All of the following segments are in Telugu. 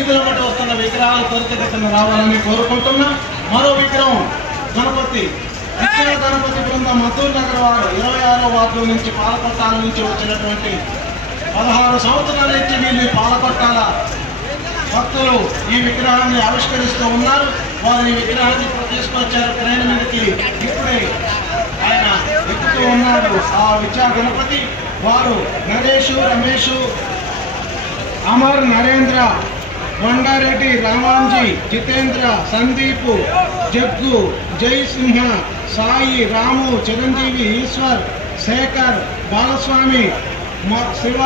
వీధుల బట్టి వస్తున్న విగ్రహాలు త్వరితగతిన రావాలని కోరుకుంటున్నా. మరో విగ్రహం గణపతి గణపతి బృందం మద్దూరు నగర్ వారు 26వ వార్డు నుంచి పాలకొట్టాల నుంచి వచ్చినటువంటి 16 సంవత్సరాల నుంచి వీళ్ళు పాలకొట్టాల భక్తులు ఈ విగ్రహాన్ని ఆవిష్కరిస్తూ ఉన్నారు. వారు ఈ విగ్రహాన్ని తీసుకొచ్చారు క్రేన్ మీదకి. ఇప్పుడే ఆయన ఎక్కుతూ ఉన్నాడు ఆ విద్యా గణపతి. వారు నరేషు, రమేషు, అమర్, నరేంద్ర, వండారెడ్డి, రామాంజీ, జితేంద్ర, సందీప్, జగ్గు, జయసింహ, సాయి, రాము, చిరంజీవి, ఈశ్వర్, శేఖర్, బాలస్వామి, శివ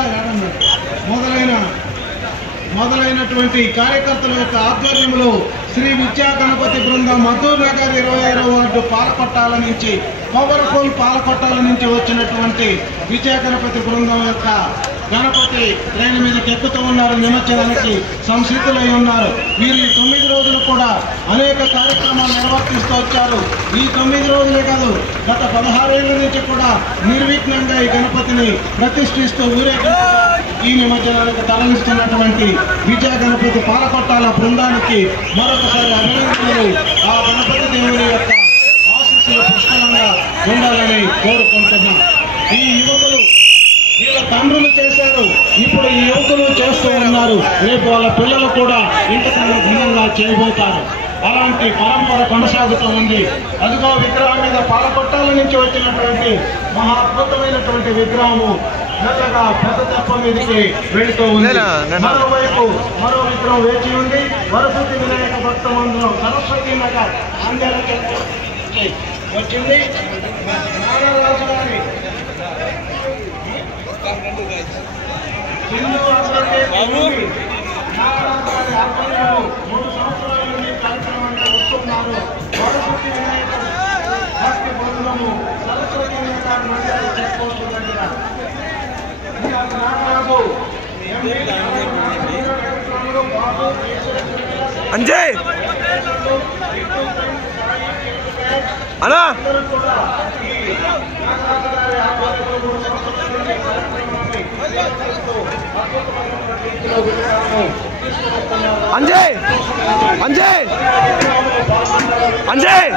మొదలైనటువంటి కార్యకర్తల యొక్క ఆధ్వర్యంలో శ్రీ విద్యా గణపతి బృందం మద్దూరు నగర్ 26వ వార్డు పాలకొట్టాల నుంచి పవర్ఫుల్ పాలకొట్టాల నుంచి వచ్చినటువంటి విద్యా గణపతి బృందం యొక్క గణపతి ట్రైన్ మీదకి ఎక్కుతూ ఉన్నారు. నిమజ్జనానికి సంసిద్ధులై ఉన్నారు. వీరు ఈ 9 రోజులు కూడా అనేక కార్యక్రమాలు నిర్వర్తిస్తూ వచ్చారు. ఈ 9 రోజులే కాదు, గత 16 ఏళ్ల నుంచి కూడా నిర్విఘ్నంగా ఈ గణపతిని ప్రతిష్ఠిస్తూ ఊరేగింపుగా ఈ నిమజ్జనానికి తరలిస్తున్నటువంటి విజయ గణపతి పాలకొట్టాల బృందానికి మరొకసారి అభినందనలు. ఆ గణపతి దేవుని యొక్క ఆశీస్సులు పుష్కలంగా ఉండాలని కోరుకుంటున్నాం. ఈ యువకులు వీళ్ళ తండ్రులు చేశారు, ఇప్పుడు ఈ యువకులు చేస్తూ ఉన్నారు. రేపు వాళ్ళ పిల్లలు కూడా ఇంతకన్నా భిన్నంగా చేయబోతారు. అలాంటి పరంపర కొనసాగుతూ ఉంది. అదిగో విగ్రహం మీద పాలకొట్టాల నుంచి వచ్చినటువంటి మహా అద్భుతమైనటువంటి విగ్రహము మెల్లగా పెద్ద తెప్ప మీదకి వెళుతూ ఉంది. మరోవైపు మరో విగ్రహం వేచి ఉంది. వరసతి వినాయక భక్త మందిరం సరస్వతి నగర్ ఆంధ్ర వచ్చింది. నాగరాజు గారి ఆధ్వర్యంలో 3 సంవత్సరాల నుండి కార్యక్రమానికి వస్తున్నారు. వరసతి వినాయక భక్తి బృందము సరస్వతి నగర్ మందిరం చెక్ పోస్ట్ దగ్గర అంజయ్ అన్నా అంజయ్ అంజయ్ అంజయ్